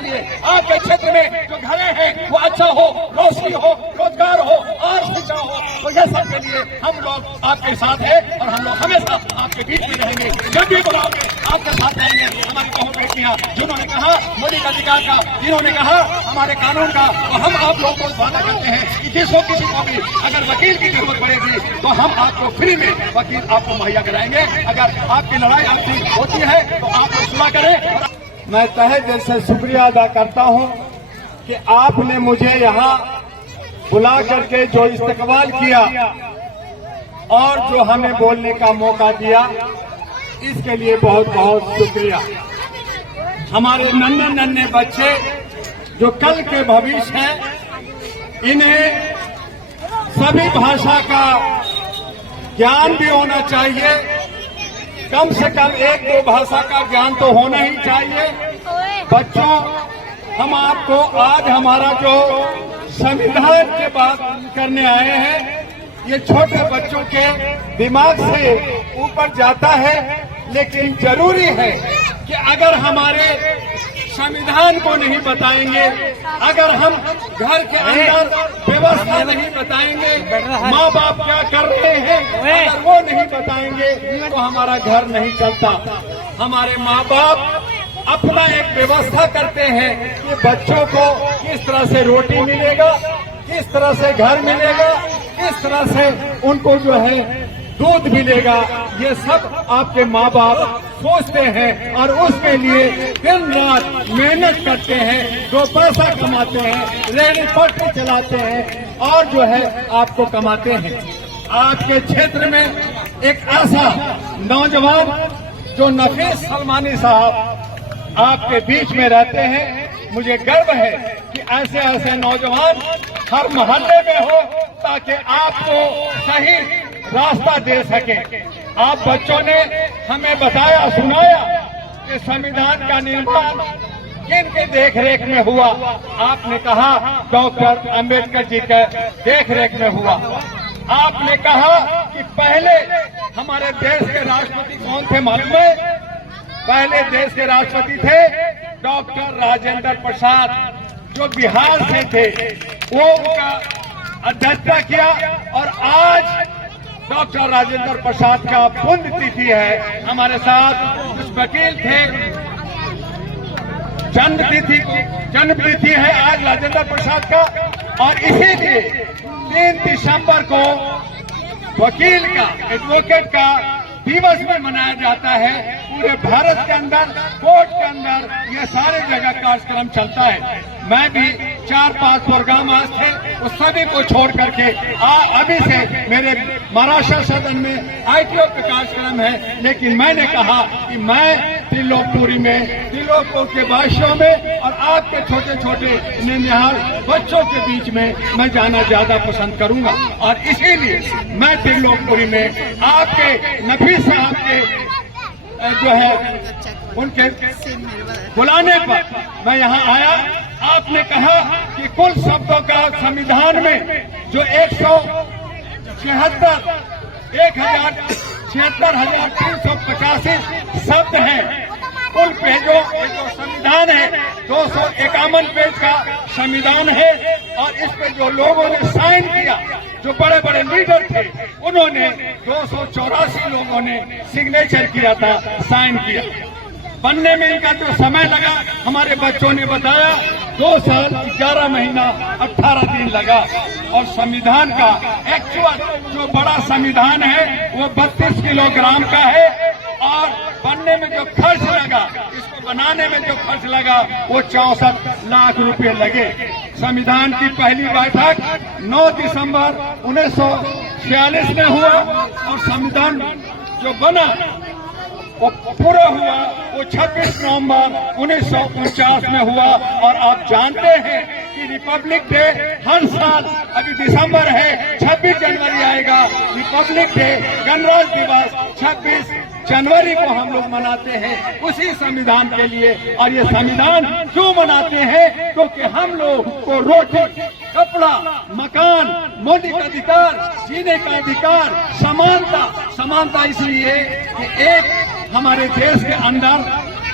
के लिए आपके क्षेत्र में जो घरें हैं वो अच्छा हो, रोशनी हो, रोजगार हो और शिक्षा हो, तो ये सब के लिए हम लोग आपके साथ हैं और हम लोग हमेशा आपके बीच में रहेंगे। जब भी बुलाओगे आपके साथ रहेंगे। हमारी बहू बेटियां जिन्होंने कहा मौलिक अधिकार का, जिन्होंने कहा हमारे कानून का, तो हम आप लोगों को वादा करते हैं कि जिसको किसी को भी अगर वकील की जरूरत पड़ेगी तो हम आपको फ्री में वकील आपको मुहैया कराएंगे। अगर आपकी लड़ाई आपकी होती है तो आप सुलह करें। मैं तहे दिल से शुक्रिया अदा करता हूं कि आपने मुझे यहां बुला करके जो इस्तकबाल किया और जो हमें बोलने का मौका दिया, इसके लिए बहुत बहुत शुक्रिया। हमारे नन्हे नन्हे बच्चे जो कल के भविष्य हैं, इन्हें सभी भाषा का ज्ञान भी होना चाहिए। कम से कम एक दो भाषा का ज्ञान तो होना ही चाहिए। बच्चों, हम आपको आज हमारा जो संविधान की बात करने आए हैं, ये छोटे बच्चों के दिमाग से ऊपर जाता है, लेकिन जरूरी है कि अगर हमारे संविधान को नहीं बताएंगे, अगर हम घर के अंदर व्यवस्था नहीं बताएंगे, माँ बाप क्या कर रहे हैं अगर वो नहीं बताएंगे तो हमारा घर नहीं चलता। हमारे माँ बाप अपना एक व्यवस्था करते हैं कि बच्चों को किस तरह से रोटी मिलेगा, किस तरह से घर मिलेगा, किस तरह से उनको जो है दूध मिलेगा। ये सब आपके माँ बाप सोचते हैं और उसके लिए दिन रात मेहनत करते हैं, दो पैसा कमाते हैं, रेहड़ी पटरी चलाते हैं और जो है आपको कमाते हैं। आपके क्षेत्र में एक ऐसा नौजवान जो नफीस सलमानी साहब आपके बीच में रहते हैं, मुझे गर्व है कि ऐसे ऐसे नौजवान हर मोहल्ले में हो ताकि आपको सही रास्ता दे सके। आप बच्चों ने हमें बताया, सुनाया कि संविधान का निर्माण किन के देखरेख में हुआ। आपने कहा डॉक्टर अंबेडकर जी के देखरेख में हुआ। आपने कहा कि पहले हमारे देश के राष्ट्रपति कौन थे मालूम है? पहले देश के राष्ट्रपति थे डॉक्टर राजेंद्र प्रसाद, जो बिहार से थे। वो उनका अध्यक्षता किया और आज डॉक्टर राजेंद्र प्रसाद का पुण्यतिथि है। हमारे साथ कुछ वकील थे, जन्मतिथि है आज राजेंद्र प्रसाद का, और इसीलिए 3 दिसंबर को वकील का, एडवोकेट का दिवस में मनाया जाता है। पूरे भारत के अंदर, कोर्ट के अंदर ये सारे जगह कार्यक्रम चलता है। मैं भी 4-5 प्रोग्राम आज थे, उस सभी को छोड़ करके अभी से मेरे महाराष्ट्र सदन में ITO का कार्यक्रम है, लेकिन मैंने कहा कि मैं त्रिलोकपुरी में, त्रिलोकपुर के वासियों में और आपके छोटे छोटे निहाल बच्चों के बीच में मैं जाना ज्यादा पसंद करूंगा। और इसीलिए मैं त्रिलोकपुरी में आपके नफीस साहब के जो है उनके बुलाने पर मैं यहाँ आया। आपने कहा कि कुल शब्दों का संविधान में जो 176,385 शब्द हैं, कुल पेजों जो संविधान है 251 पेज का संविधान है। और इस पे जो लोगों ने साइन किया, जो बड़े बड़े लीडर थे, उन्होंने 284 लोगों ने सिग्नेचर किया था, साइन किया। बनने में इनका जो समय लगा, हमारे बच्चों ने बताया 2 साल 11 महीना 18 दिन लगा। और संविधान का एक्चुअल जो बड़ा संविधान है वो 32 किलोग्राम का है। और बनने में जो खर्च लगा, इसको बनाने में जो खर्च लगा वो 64 लाख रुपए लगे। संविधान की पहली बैठक 9 दिसंबर 1946 में हुआ और संविधान जो बना वो पूरा हुआ वो 26 नवंबर 1949 में हुआ। और आप जानते हैं कि रिपब्लिक डे हर साल, अभी दिसंबर है, 26 जनवरी आएगा, रिपब्लिक डे, गणराज्य दिवस 26 जनवरी को हम लोग मनाते हैं उसी संविधान के लिए। और ये संविधान क्यों मनाते हैं? क्योंकि हम लोग को रोटी, कपड़ा, मकान, मौलिक अधिकार, जीने का अधिकार, समानता इसलिए कि एक हमारे देश के अंदर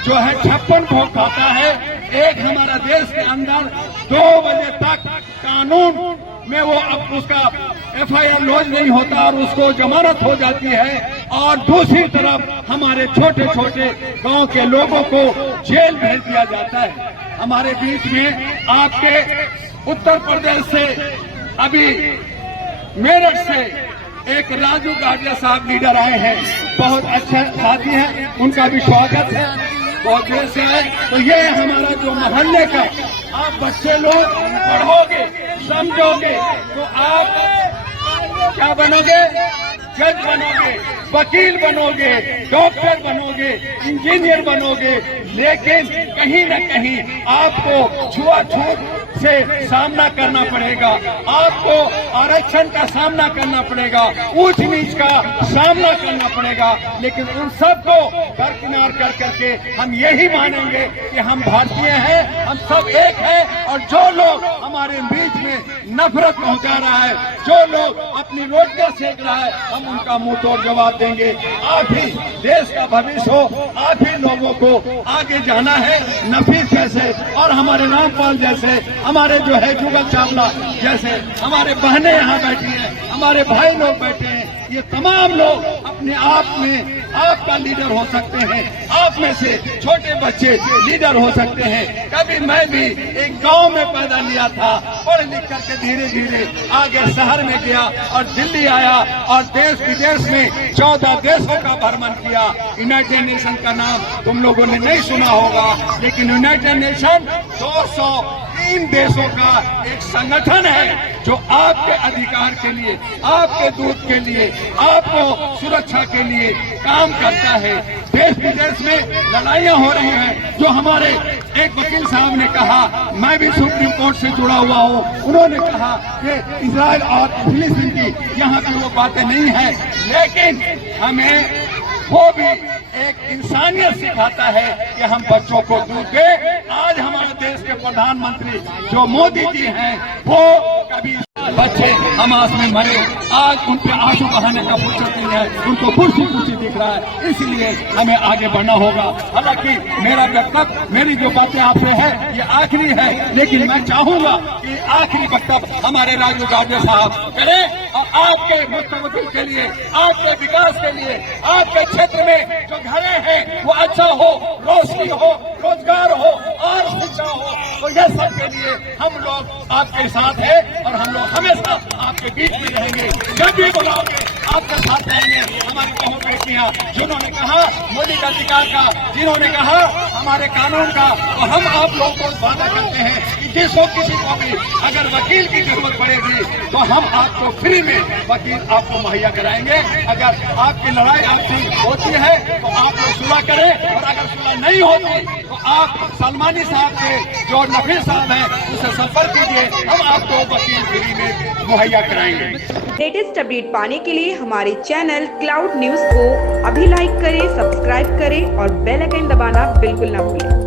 जो है 56 भोग खाता है, एक हमारा देश के अंदर 2 बजे तक कानून में वो अब उसका FIR लॉन्च नहीं होता और उसको जमानत हो जाती है, और दूसरी तरफ हमारे छोटे छोटे गांव के लोगों को जेल भेज दिया जाता है। हमारे बीच में आपके उत्तर प्रदेश से अभी मेरठ से एक राजू गाडिया साहब लीडर आए हैं, बहुत अच्छे साथी हैं, उनका भी स्वागत है, बहुत देर से है। तो ये हमारा जो मोहल्ले का आप बच्चे लोग पढ़ोगे समझोगे तो आप क्या बनोगे, जज बनोगे, वकील बनोगे, डॉक्टर बनोगे, इंजीनियर बनोगे, लेकिन कहीं न कहीं आपको छुआछूत से सामना करना पड़ेगा, आपको आरक्षण का सामना करना पड़ेगा, ऊंच नीच का सामना करना पड़ेगा। लेकिन उन सबको दरकिनार कर करके हम यही मानेंगे कि हम भारतीय हैं, हम सब एक हैं, और जो लोग हमारे बीच में नफरत पहुंचा रहा है, जो लोग अपनी रोटियां सेक रहा है, हम उनका मुंह तोड़ जवाब देंगे। आप ही देश का भविष्य हो, आप ही लोगों को आगे जाना है। नफीस जैसे और हमारे रामपाल जैसे, हमारे जो है जुगल चावला जैसे हमारे बहनें यहाँ बैठी हैं, हमारे भाई लोग बैठे हैं, ये तमाम लोग अपने आप में आपका लीडर हो सकते हैं, आप में से छोटे बच्चे लीडर हो सकते हैं। कभी मैं भी एक गांव में पैदा लिया था, पढ़ लिख करके धीरे धीरे आगे शहर में गया और दिल्ली आया और देश विदेश में 14 देशों का भ्रमण किया। यूनाइटेड नेशन का नाम तुम लोगों ने नहीं सुना होगा, लेकिन यूनाइटेड नेशन 203 देशों का एक संगठन है जो आपके अधिकार के लिए, आपके दूध के लिए, आपको सुरक्षा के लिए काम करता है। देश विदेश में लड़ाइयां हो रही हैं। जो हमारे एक वकील साहब ने कहा, मैं भी सुप्रीम कोर्ट से जुड़ा हुआ हूं, उन्होंने कहा कि इजराइल और फिलिस्तीन की यहाँ पे वो बातें नहीं है, लेकिन हमें वो भी एक इंसानियत सिखाता है कि हम बच्चों को दूध दें। आज हमारे देश के प्रधानमंत्री जो मोदी जी हैं, वो कभी बच्चे हमास में मरे, आज उनके आंसू बहाने का फुर्सत नहीं है, उनको कुर्सी दिख रहा है, इसलिए हमें आगे बढ़ना होगा। हालांकि मेरा वक्तव्य, मेरी जो बातें आपसे है ये आखिरी है, लेकिन मैं चाहूंगा कि आखिरी वक्तव्य हमारे राजू गाडिया साहब करें और आपके मुस्तकबिल के लिए, आपके विकास के लिए, आपके क्षेत्र में जो घरें हैं वो अच्छा हो, रोशनी हो, रोजगार हो और शिक्षा हो, तो ये सब के लिए हम लोग आपके साथ हैं और हम लोग हमेशा आपके बीच में रहेंगे। जब भी बुलाओगे आपके साथ रहेंगे। हमारी बहू बेटियां जिन्होंने कहा मोदी का अधिकार का, जिन्होंने कहा हमारे कानून का, तो हम आप लोगों को वादा करते हैं कि जिसको किसी को भी अगर वकील की जरूरत पड़ेगी तो हम आपको फ्री में वकील आपको मुहैया कराएंगे। अगर आपकी लड़ाई आपसी होती है तो आप लोग सुलह करें, और अगर सुलह नहीं होती तो आप सलमानी साहब के जो नफीस साहब हैं उसे संपर्क कीजिए, हम आपको वकील फ्री में मुहैया कराएंगे। लेटेस्ट अपडेट पाने के लिए हमारे चैनल क्लाउड न्यूज को अभी लाइक करें, सब्सक्राइब करें और बेल आइकन दबाना बिल्कुल ना भूलें।